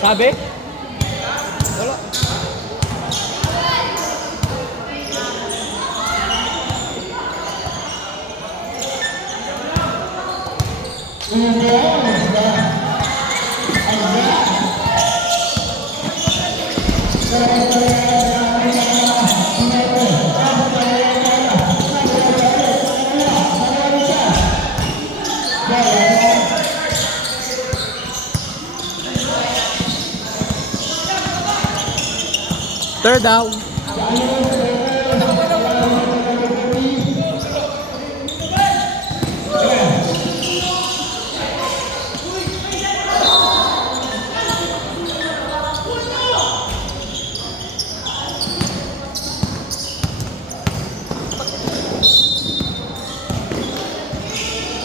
Sabi? Wala. Third down.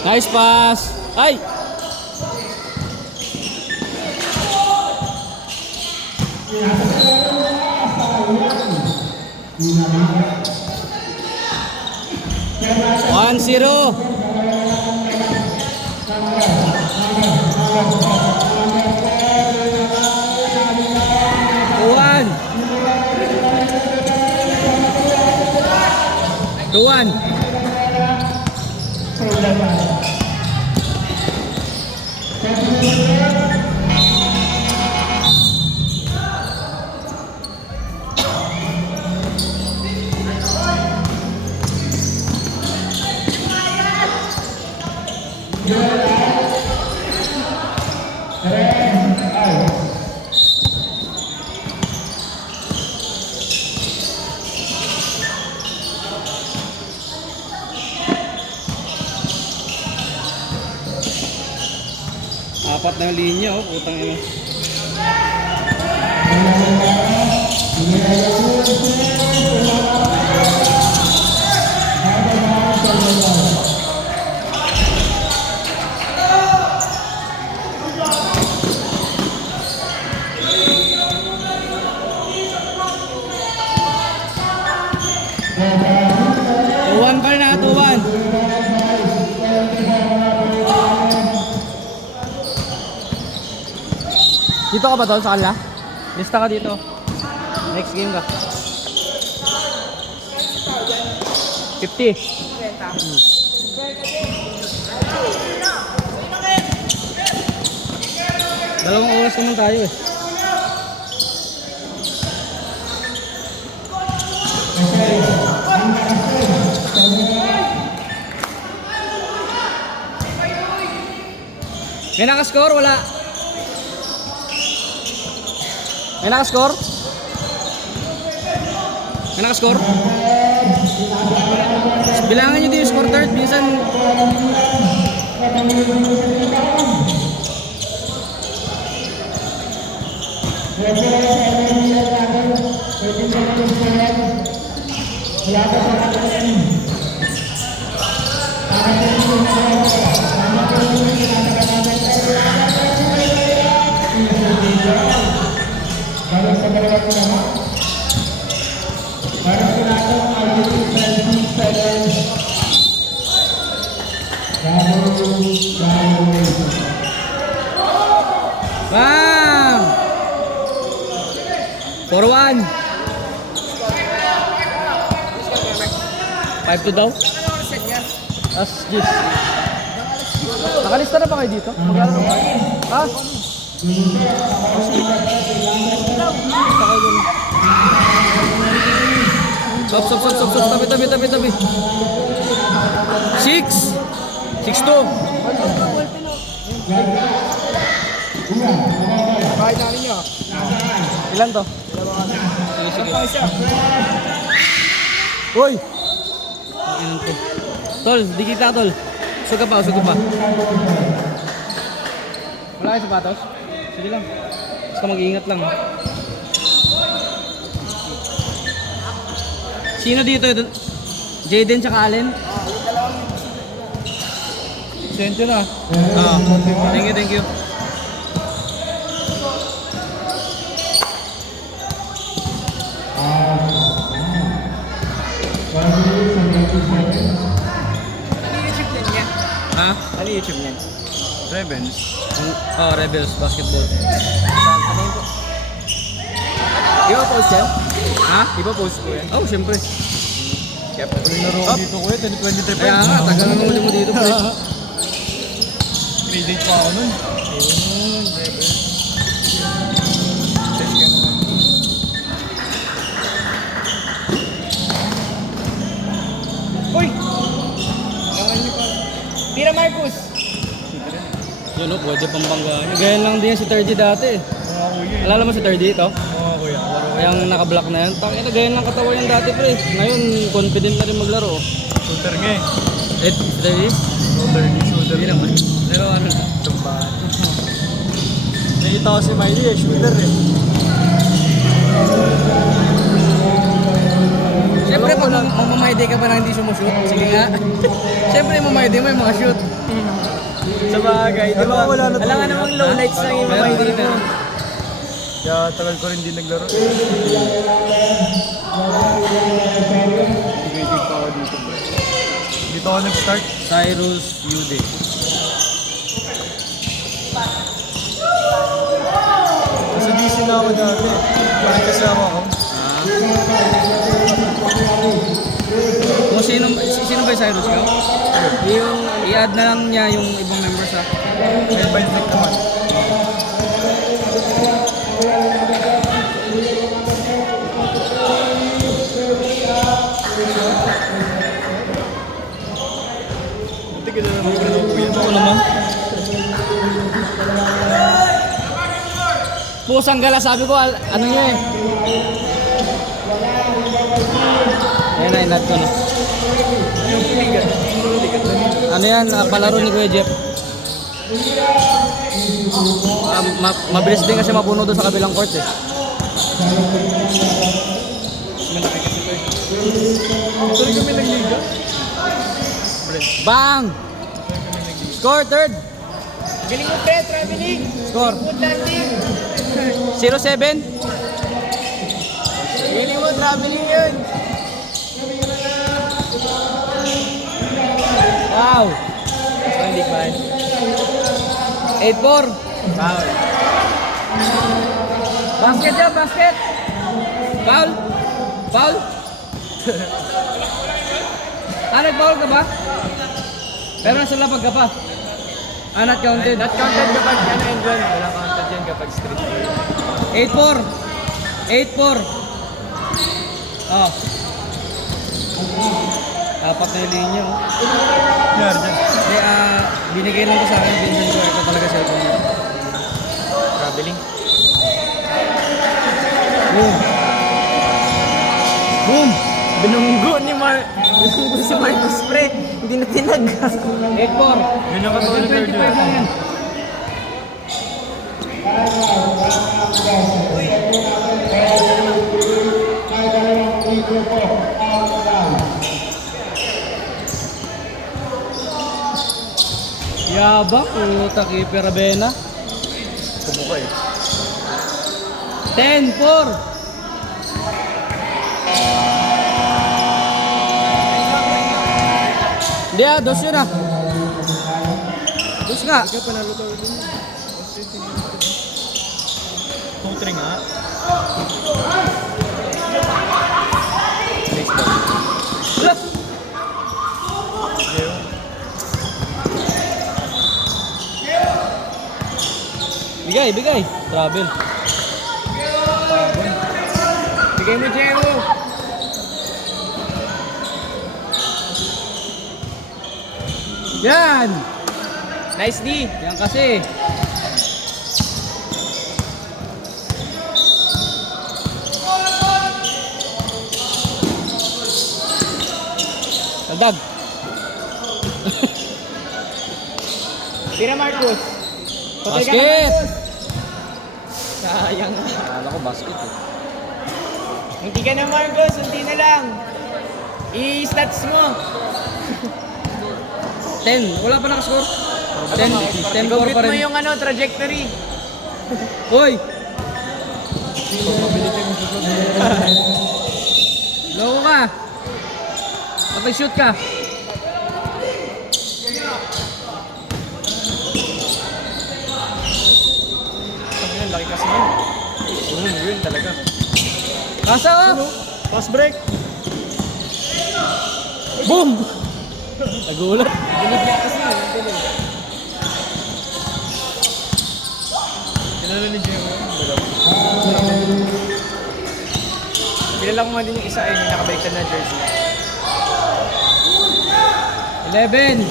Nice pass. Ay! One zero. One. 2-1. Apat na linya, oh, putang ina. Tuwan pa rin na, tuwan. Dito ka ba doon sa kanila? Lista ka dito. Next game ka. 50. Dalawang oras naman tayo eh. May nakascore? Wala. May nakascore? May nakascore? Bilangan nyo din yung score third. Minsan bam! 4-1. 5-2 daw. As Gis. Nakalista na pa kayo dito? Maglalaro ba kayo? Ha? Stop. Tabi. 6. 6-2. Kahit namin nyo. Ilan to? Sige. Uy! Ilan to? Tol, di kita tol. Usog ka pa. Wala kayo sapatos? Sige lang. Basta mag-iingat lang. Sino dito? Jaden tsaka Allen? Sento na. Thank you. Ano yung YouTube niya? Ha? Ano yung YouTube niya? Rebels. Rebels Basketball. Di ba post yan? Ha? Di ba post ko yan? Oh, syempre. Kaya pa rin laro ko dito kuya, 2023 Kaya nga, tagal na uli mo dito, pre. 3 days pa ako nun. Ayun, Rebels. Test ka naman. Uy! Langan niyo pa. Tira Marcus! Yun o, pwede pang banggaan. Ganyan lang din yan si 30 dati. Mga kuya. Alala mo si 30 ito? Mga kuya. Yung naka-block na yan. Pakita, ganyan lang katawan yan dati, pre. Ngayon, confident na rin maglaro. Shooter nga eh. 30? Shooter. Hindi naman. Pero ano na. Tumbahan. Nakita ko si Miley eh, shooter eh. Siyempre, pag mamamayday ka pa na hindi sumushoot, sige nga. Siyempre, mamamayday mo yung mga shoot. Sa bagay, di ba? Wala na Alam nga namang low lights lang yung Meron mga dito. mo. Kaya tagal ko rin din naglaro. Tigil pa ako dito. Dito ako nag-start. Cyrus Yude. Sa DC na ako dati. Parang kasama ko. Kung sino ba yung Cyrus ka? Yung i-add na lang niya yung ibang members ha. May balik naman. Buti ka na naman yung kuya. Ako naman. Pusang gala, sabi ko, ano niya eh. Ayan na, inad ko na. Yung puligan. Ano yan, palaro ni Kuya Jeff. Mabilis din kasi mapuno doon sa kabilang court eh. Malaki kasi ito eh. Ito rin kami nagliga. Bang! Score third! Galing mo, pre, traveling! Score! Good landing! 0-7. Galing mo, traveling yun! Wow! Ang lipan. 8-4. Foul. Basket yan, basket! Foul! Foul! Nag-foul ka ba? Pero nasa lapag ka pa. Not counted. Not counted kapag ano and one. Walang counted yan kapag street ball. 8-4. 8-4. Oh. Apat na yung linya. Oh. Nangyari dyan. Hindi, binigay lang ko sa akin. Vincent ko. Ito talaga cellphone niya. Traveling. Boom. Boom. Binunggo ni Binunggo si Marcus, pre. Hindi na tinag. 8-4. Yun ang katulad ng third 25 yun. lang yan. Yabang, puta keeper Rabena. Kumukha eh. 10-4. Hindi dos yun ah. Dos nga. Ikaw panalo tayo dun. 2-3 nga. Bigay, bigay. Travel. Bigay mo, Jero. Yan! Nice D. Yan kasi. Dagdag. Tira Marcus. Patay ka na, Basket! Marcus. Sayang. Akala ko basket eh. Hindi ka na Marcus, hindi na lang. I-stats mo. 10. Wala pa nakascore. 10 4 pa Gawit mo rin. yung ano, trajectory. Hoy! Loko ka. Kapag shoot ka. Kasa oh! Fast break. Boom! Nagulat. Dilig niya kasi yun. Dilig. Kilala ni Jemo. Kilala ko nga din yung isa ay may nakabaliktad na jersey. 11.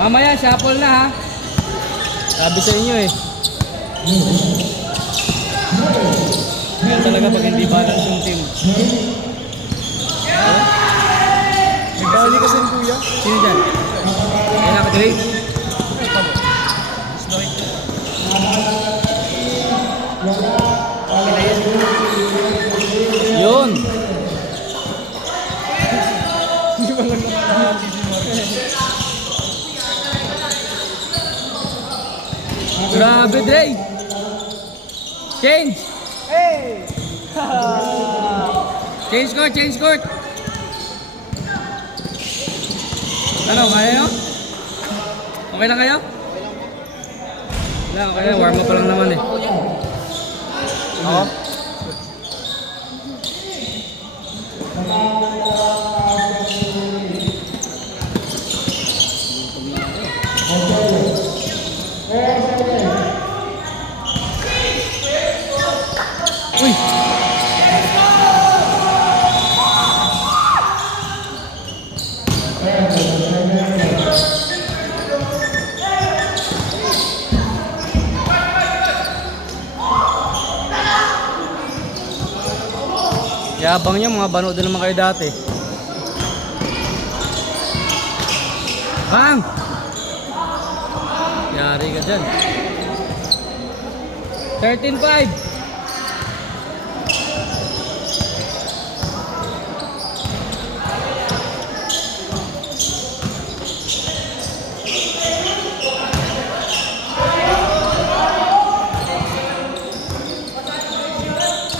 Mamaya, shuffle na ha. Sabi sa inyo eh. Yan talaga pag hindi balance yung team. May bali kasi yung kuya. Sino dyan? Yan nakatrade? Yun. Hindi ba lang nakakasisi Grabe, Dre. Change. Hey! Change court, change court. Ano, kaya nyo? Okay na kayo? Wala, okay na. Warm up pa lang naman eh. Ako? Uy! Yabang niya, mga bano din naman kayo dati. Bang! Yari ka dyan. 13-5.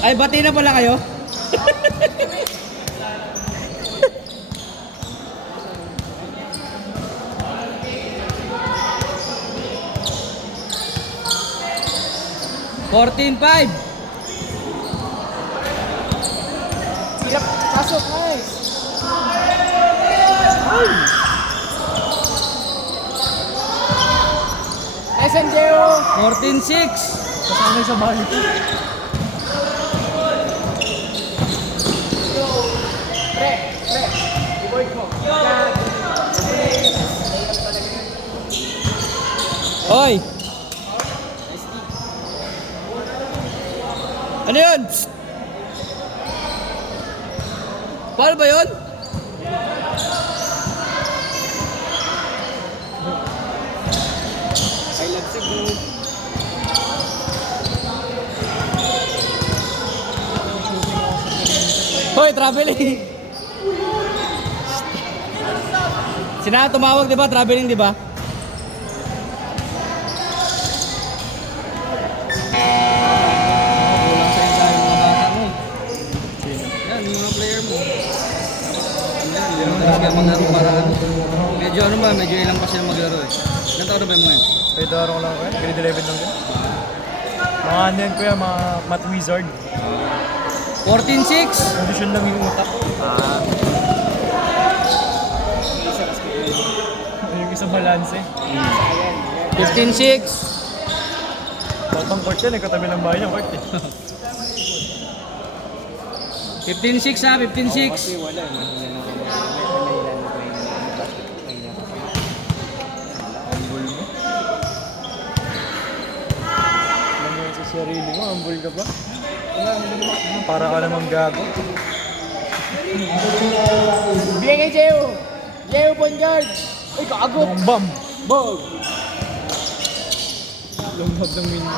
Ay, bati na pala kayo? $14-5. Silap, pasok, nice! SNJO! 14-6. Kasanay sa bali ko. Pre, i-board mo. Hoy! Ano yun? Psst! Paul ba yun? I love Cebu. Hoy, traveling! Sina tumawag, di ba? Traveling, di ba? Kulang sa tayo mga bata mo. Yan, yung mga player mo. Yan, yung talaga maglaro para ano. Medyo ano ba, medyo ilang pa sila maglaro eh. Ilang taon na ba yung mga yun? Kaya daro ko lang ko yan. Grade 11 lang din. Mga ano yan kuya, mga math wizard. 14-6. Condition lang yung utak. Yung isang balance eh. 15-6. Batang court yan eh, katabi ng bahay niya court eh. 15-6 ha, 15-6. Kasi wala, mahina na kami. Ambul mo. Alam mo sa sarili mo, ambul ka pa. Para ka namang gago. Bigay kay Jeo! Jeo Bonjard! Uy, kaagot! Bombam! Bog! Lumbag ng win mo.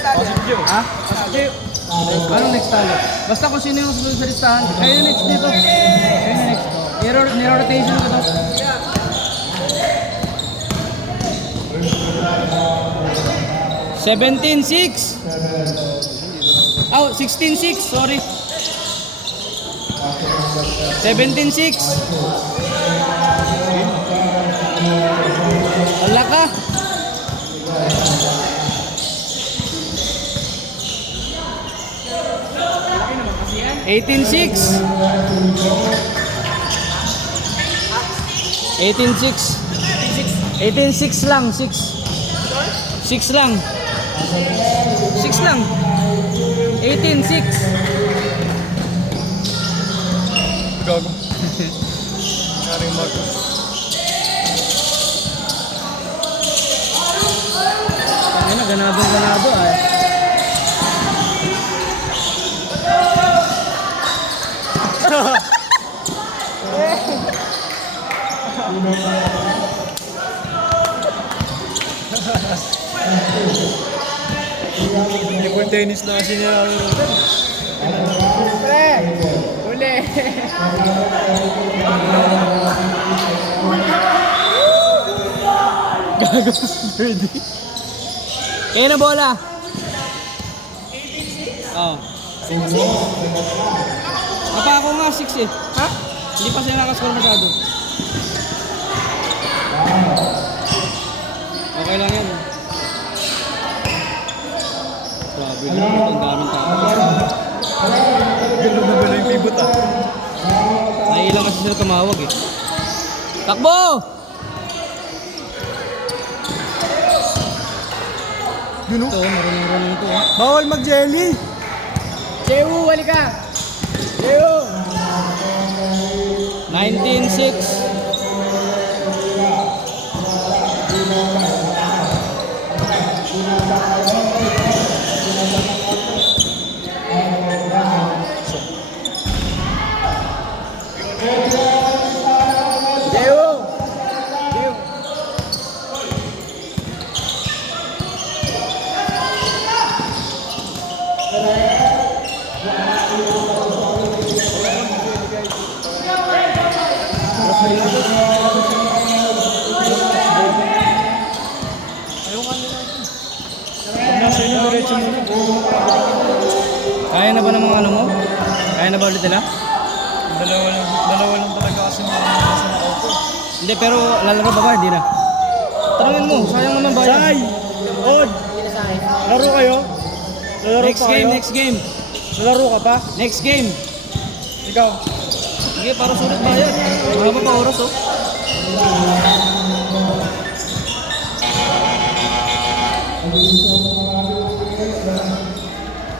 Pasok Joe. Ha? Anong next talo? Basta kung sino yung susunod sa listahan. Kayo yung next dito. Kayo yung next. Niro-rotation ko to. 17-6. Oh, 16-6. Sorry. 17-6. Wala ka. Laki naman kasi yan. 18-6. 18-6. 18-6 lang, 6. 6 lang. 6 lang. 18-6. Gago. Nangyari yung Marcos. Ayun na, ganado ay. Hindi po yung tennis na kasi nilalaro. Pre! Uli! Pwede. Kaya na bola. Oo. Apa ako nga 6 eh. Ha? Hindi pa sila nakascore masyado. Okay lang yan. Grabe lang. Ang daming tao. Gano'n na pala yung pivot ah. Naiilang kasi sila tumawag eh. Takbo! Yun Ito, marunong ito eh. Bawal mag-jelly! Jehu, wali ka! Jehu! 19-6. Jehu! Jehu! Nasa inyo, diretso muna. Kaya na ba ng mga ano mo? Kaya na ba ulit nila? Dalawa lang talaga kasi nasa nakaupo. Hindi, pero lalaro ba ba? Hindi na. Tanungin mo, sayang naman ba yan? Say! Od! Laro kayo? Lalaro Next pa game, kayo? next game. Lalaro ka pa? Next game. Ikaw? Sige, para sulit ba yan? Mahaba pa oras oh.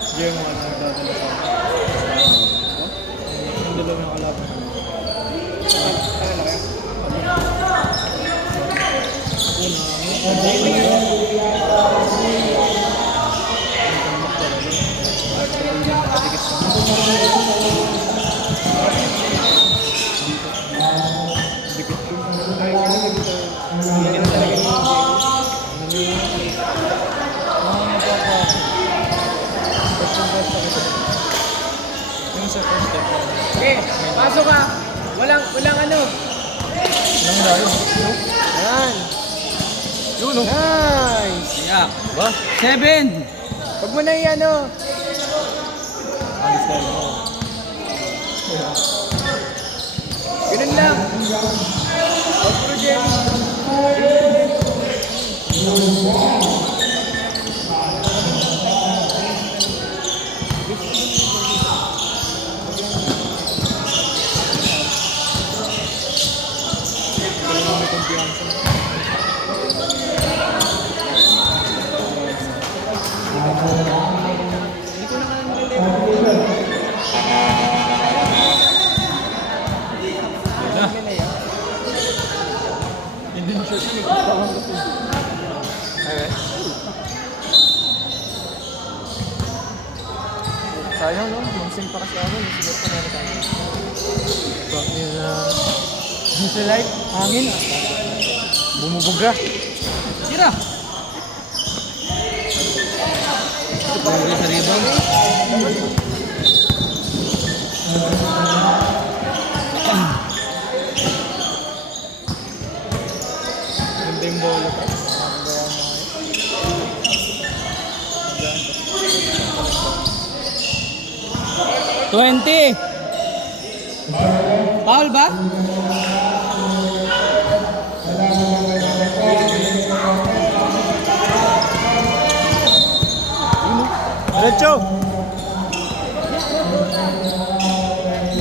Sige mo, ano nagdadala pa. Yung dalawa ng kalaban. Yung sa first step. Okay, pasok ka! Walang ano! Nang layo. Yan! Yun oh. Nice! Yeah. Ba? 7. Huwag mo na i-ano! Alis tayo mo. Ganun lang! Huwag mo Jenny! May kumpiyansa. Hindi ko na nga nililito. Hindi na siya nagpapahan kasi. Okay. Sayang no? Magsing pa kasi ako. Nasigat pa meron tayo. Bakit na... Dito light, hangin. Bumubuga. Tira. Bumuli sa rebound. Ganda yung bola pa. Nakagawa mo 20. Foul ba? Diretso!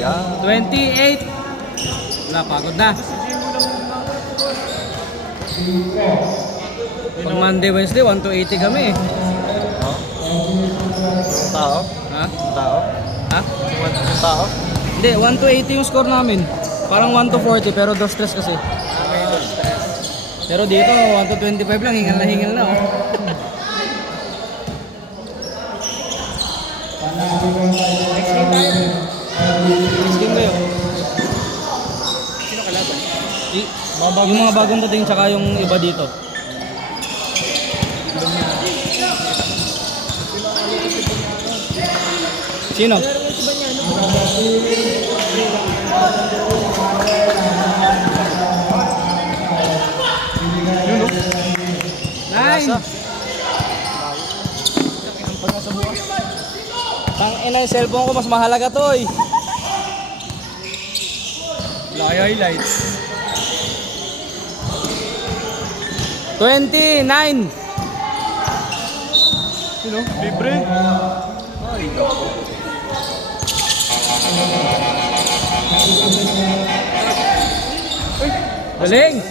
Yan. 28. Wala, pagod na. Pag Monday, Wednesday, 1 to 80 kami eh. Tao? Ha? Tao? Ha? Yung tao? Hindi, 1 to 80 yung score namin. Parang 1 to 40 pero 2 stress kasi. Pero dito, 1 to 25 lang, hingal na oh. Next game kayo. Sino kalaban? Yung mga bagong dating tsaka yung iba dito. Sino? Nine! Tang ina yung cellphone ko, mas mahalaga to eh. Laki highlights. 29! Sino? Libre? Ay, naku. Galing!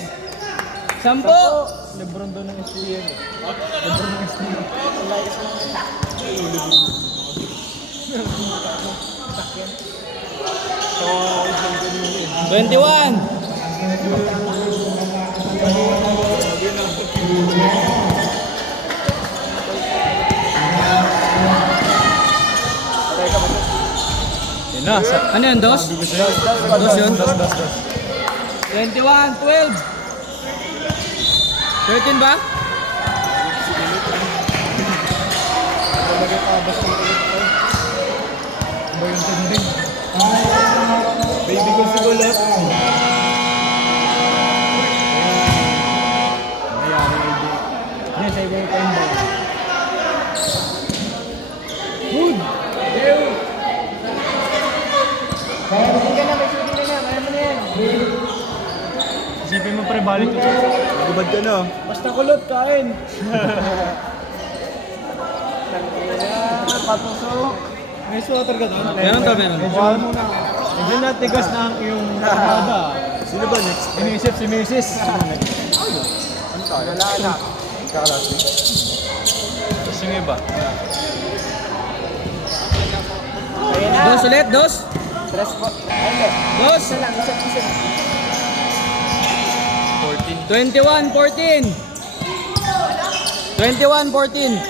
10! Lebron doon ng SPN. Lebron ng SPN. 21! Yan na. Ano yun, dos? Dos yun? 21, 12! 13 ba? Baby ko si Golap. Yan, sa iba yung pa-inbound. Good! Shooting ka na, may shooting ka na. Kaya mo na yan. Isipin mo pre, balik ito. Gubad ka na. Basta kulot, kain. Patusok. May swatter ka doon? Meron to, meron. Medyo natigas na ang iyong kamada. Sino ba next? Inisip si Mrs. Ano tayo? Wala na. Kakalasi. Tapos yung iba. Kaya na. Dos ulit, dos! Stress po. Ay, hindi. Dos! Isa lang, isa lang. 21, 14! 21, 14!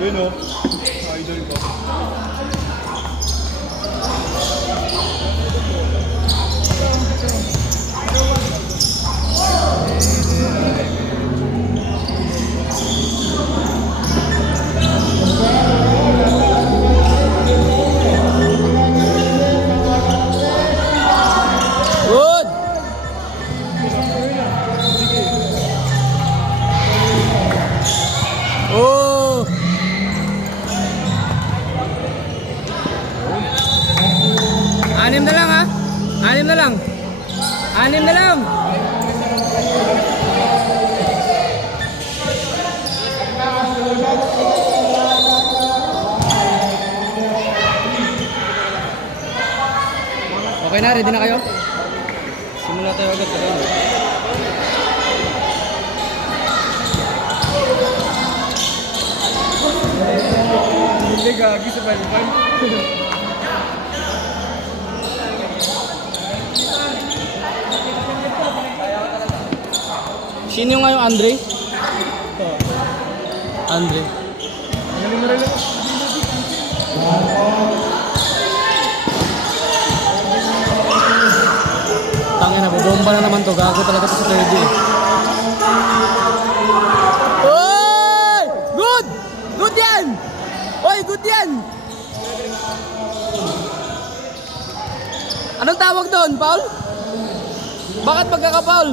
Yun o. Idol ko. Good! Oh! Anim na lang ha? Anim na lang. Anim na lang. Okay na, ready na kayo? Simula tayo agad. Hindi gagi sa balipan. Sino nga yung Andre? Andre. Galing mo rin. Tangin na, bomba na naman to. Gago talaga to sa third eh. Oy! Good! Good yan! Oy, good yan! Anong tawag doon, Paul? Bakit magkaka-Paul?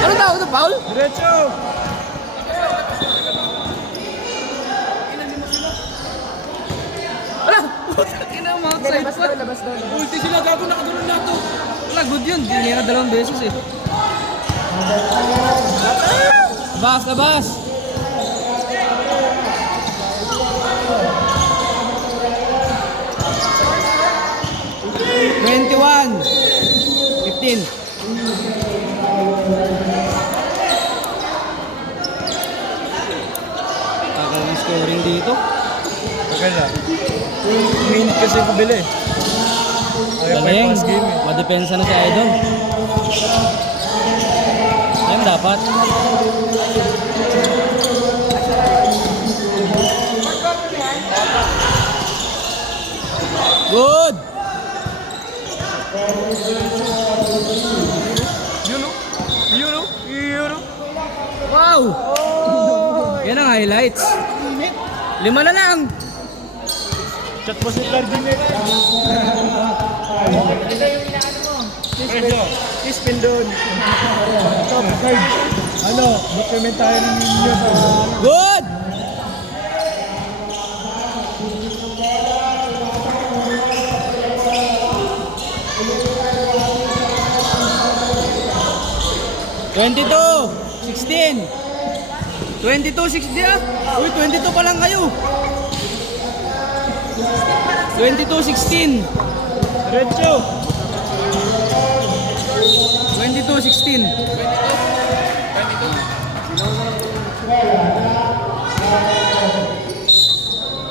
Anong tawag? Foul? Diretso! Ala! Ina mo outside pa. Ulti sila, gago nakadulong na to. Wala, good yun. Hindi na dalawang beses eh. Labas, labas! Twenty-one. 15. Tagal ng scoring dito. Okay na. Minute kasi yung kabila eh. Ayaw pa yung Galing. pass game eh. Madepensa na si Idol. Yan dapat. Good! Euro. Wow! Yan ang highlights. 5 na lang. Chat mo si Ferdinand. Ispin doon. Top card. Ano, document tayo ninyo sa... Good! $22, 16. 22, 60 ah. Uy, 22 pa lang kayo. 22, 16. Diretso. 22, 16.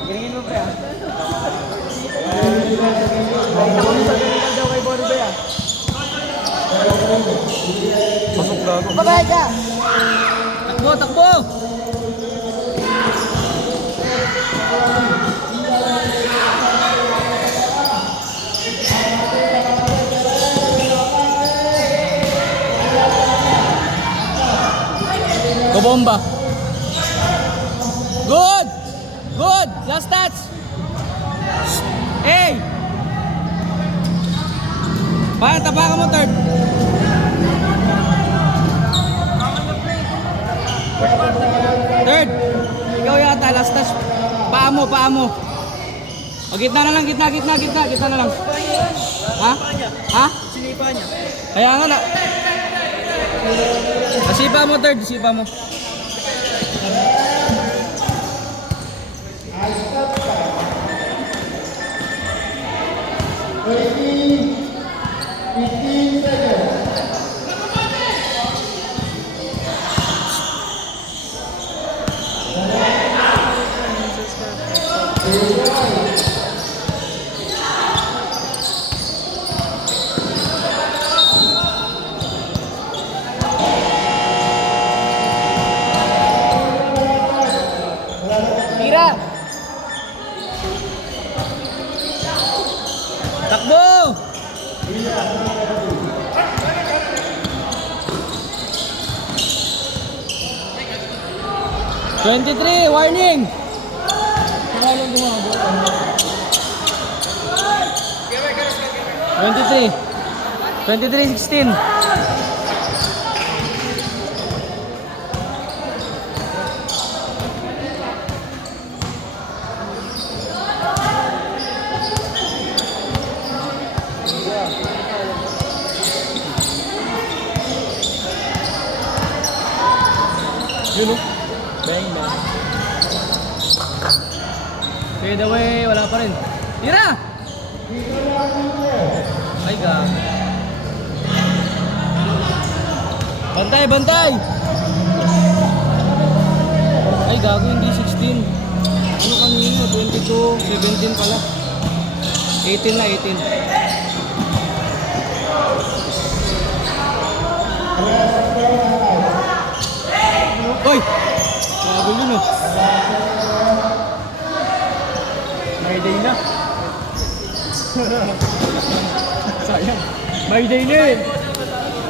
Garingin mo, pre. Nakita ko sa ganun daw kay Borbe ah. Pasok na ako. Babae ka! Takbo, takbo. Gobomba. Good! Good! Last touch! Hey! Paano, tapakan mo third. Third! Ikaw yata, last touch. Paa mo, paa mo. O, gitna na lang, gitna na lang. Ha? Ha? Sinipa niya. Kaya nga na. Sipa mo third, sipa mo. Tira! Takbo! $23, warning! 23, 16. Yun o. Bang, bang. Fade away, wala pa rin. Tira! Ay, God. Bantay, bantay! Ay, gago, hindi 16. Ano kanina? 22, 17 pala. 18 na, 18. Uy! Gago yun oh. May day na. Sayang. May day na eh.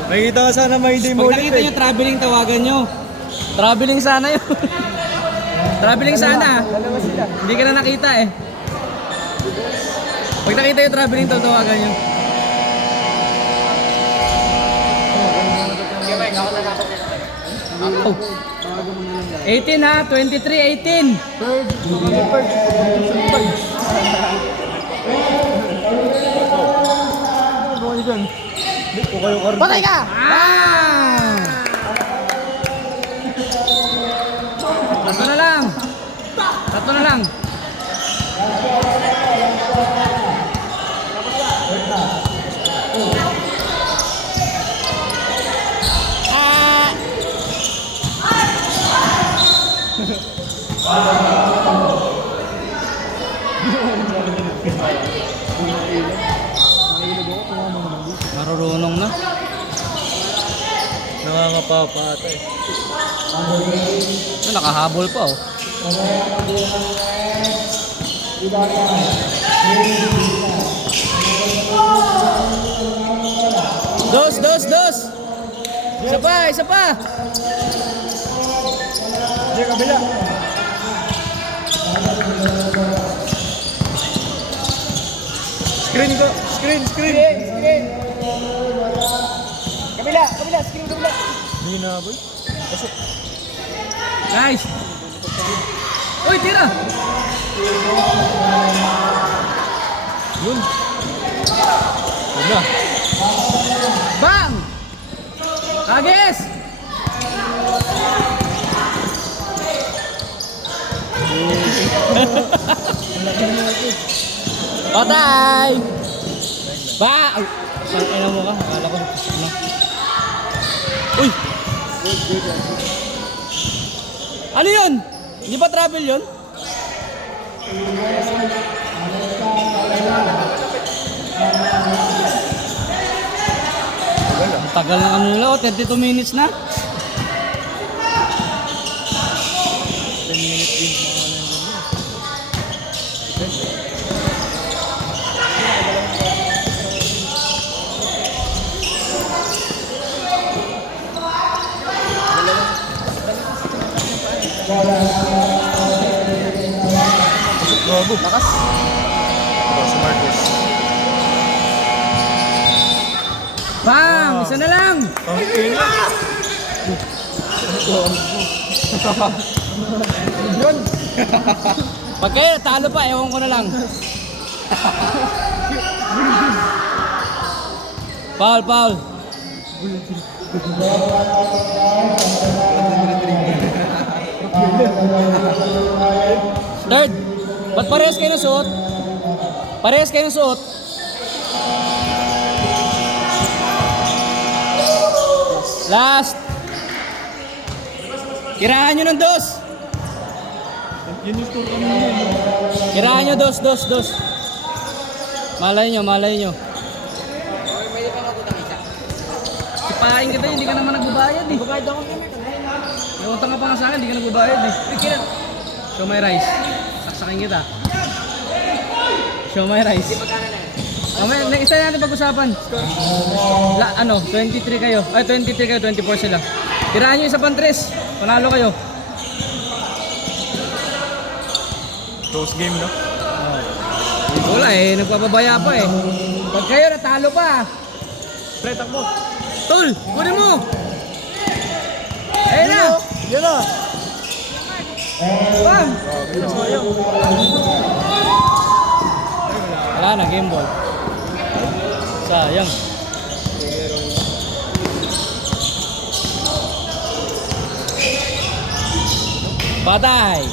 Makikita ka sana may day mo Pag ulit nakita eh. nyo, traveling tawagan nyo. Traveling sana yun. Traveling sana. Dalawa sila. Hindi ka na nakita eh. Pag nakita yung traveling, tawagan nyo. Ako. 18 ha, 23, 18. Third, third. Ano ba dyan? Hindi ko kayo karga. Patay ka! Ah! Tatlo na lang. Tatlo na lang. Ah! Marurunong na. Nangangapapa ata eh. Nakahabol pa oh. Dos. Isa pa. Hindi, kabila. Screen ko. Screen. Screen. Kabila, screen kabila. Hindi na, boy. Nice. Uy, tira. Yun. Yun na. Bang! Agis! Patay! Ba! Ay, sangkina mo ka. Akala ko napusok na. Uy! Ano yun? Hindi ba travel yun? Ang tagal ng ano nila, 32 minutes na. 10 minutes din. Bago. Lakas. Ito, si Marcos. Bang! Isa na lang! Ang ina. Yun. Pag kayo talo pa, ewan ko na lang. Foul. Third. Ba't parehas kayo ng suot? Parehas kayo ng suot? Last. Kirahan nyo ng dos. Yun yung score kanina yun. Kirahan nyo dos. Malay nyo. Sipahin kita, hindi ka naman nagbabayad eh. Magbayad ako kami. May utang ka pa nga sa akin, hindi ka nagbabayad eh. Show my rice. Saksakin kita. Show my rice. Mamaya, next time natin pag-usapan. 23 kayo. Ay, 23 kayo, 24 sila. Tirahan nyo isa pang tres. Panalo kayo. Close game, no? Wala eh, nagpapabaya pa eh. Pag kayo natalo pa. Pre, takbo. Tol, kunin mo. Ayun na. Yan na. Bang. Sayang. Wala na, game ball. Sayang. Patay.